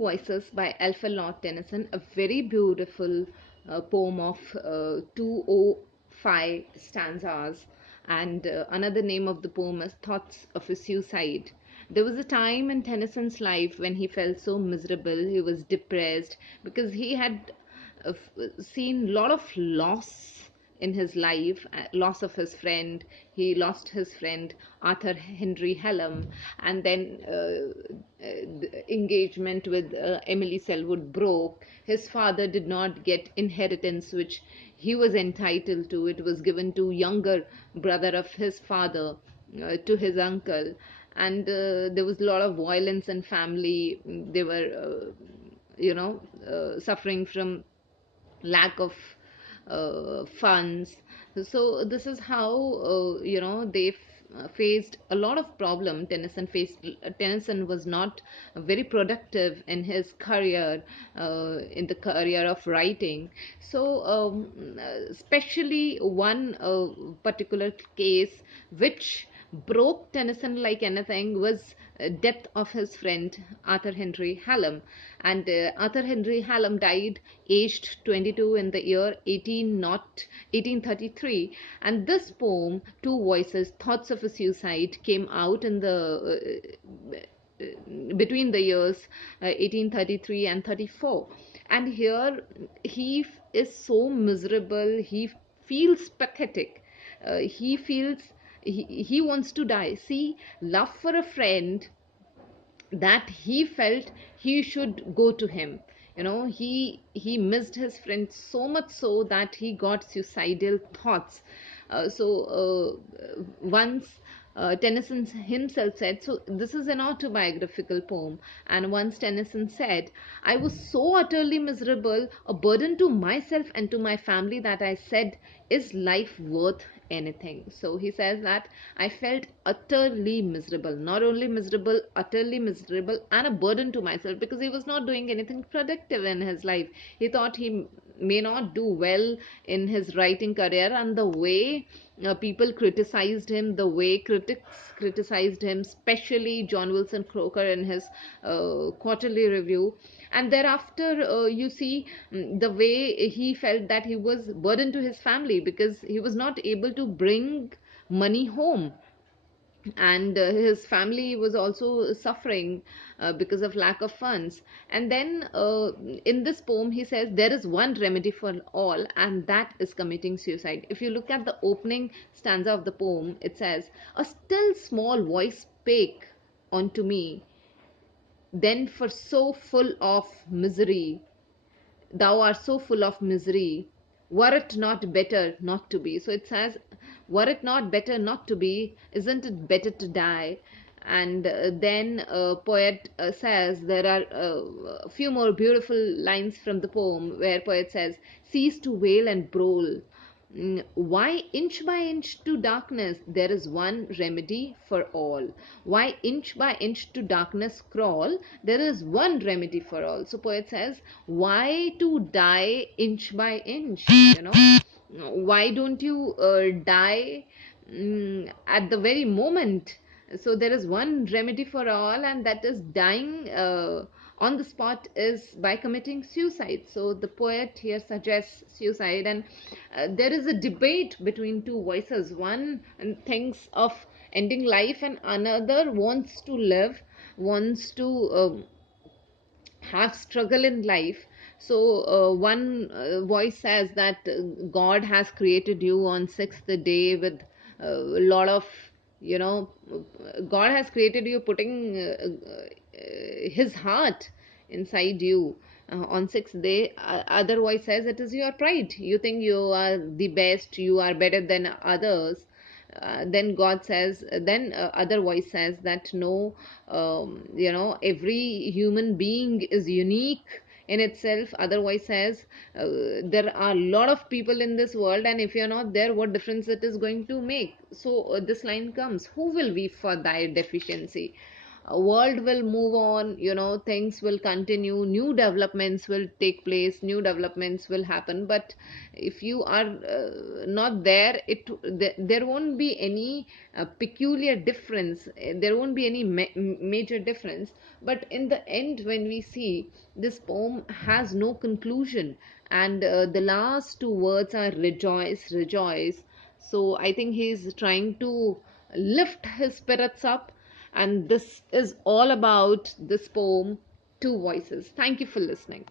Voices by Alpha Lord Tennyson, a very beautiful poem of 205 stanzas. And another name of the poem is Thoughts of a Suicide. There was a time in Tennyson's life when he felt so miserable, he was depressed because he had seen a lot of loss in his life, loss of his friend. He lost his friend Arthur Henry Hallam, and then the engagement with Emily Selwood broke. His father did not get inheritance which he was entitled to. It was given to younger brother of his father, to his uncle, and there was a lot of violence in family. They were suffering from lack of funds. So this is how they faced a lot of problem. Tennyson was not very productive in his career, in the career of writing. So especially one particular case which broke Tennyson like anything was death of his friend Arthur Henry Hallam. And Arthur Henry Hallam died aged 22 in the year 1833. And this poem, Two Voices, Thoughts of a Suicide, came out in the between the years 1833 and 34. And here is so miserable. He feels pathetic. He feels he wants to die. See, love for a friend, that he felt he should go to him. He missed his friend so much so that he got suicidal thoughts. Once Tennyson himself said, so this is an autobiographical poem, and once Tennyson said, I was so utterly miserable, a burden to myself and to my family, that I said, is life worth anything? So he says that I felt utterly miserable, not only miserable, utterly miserable, and a burden to myself, because he was not doing anything productive in his life. He thought he may not do well in his writing career, and the way people criticized him, the way critics criticized him, especially John Wilson Croker in his quarterly review. And thereafter, you see the way he felt that he was burden to his family because he was not able to bring money home, and his family was also suffering because of lack of funds. And then in this poem he says there is one remedy for all, and that is committing suicide. If you look at the opening stanza of the poem, it says, a still small voice spake unto me then, for so full of misery, thou art so full of misery, were it not better not to be? So it says, were it not better not to be? Isn't it better to die? And then poet says, there are a few more beautiful lines from the poem where poet says, cease to wail and brawl. Why inch by inch to darkness? There is one remedy for all. Why inch by inch to darkness crawl? There is one remedy for all. So poet says, why to die inch by inch? Why don't you die at the very moment? So there is one remedy for all, and that is dying on the spot is by committing suicide. So the poet here suggests suicide, and there is a debate between two voices. One thinks of ending life, and another wants to live, wants to have struggle in life. So one voice says that God has created you on sixth day with a lot of, God has created you putting his heart inside you on sixth day. Other voice says it is your pride. You think you are the best, you are better than others. Then God says, then other voice says that no, every human being is unique in itself. Otherwise says there are a lot of people in this world, and if you're not there, what difference it is going to make? So this line comes, who will weep for thy deficiency? world will move on, things will continue, new developments will take place, new developments will happen. But if you are not there, there won't be any peculiar difference, there won't be any major difference. But in the end, when we see, this poem has no conclusion, and the last two words are rejoice, rejoice. So I think he's trying to lift his spirits up, and this is all about this poem, Two Voices. Thank you for listening.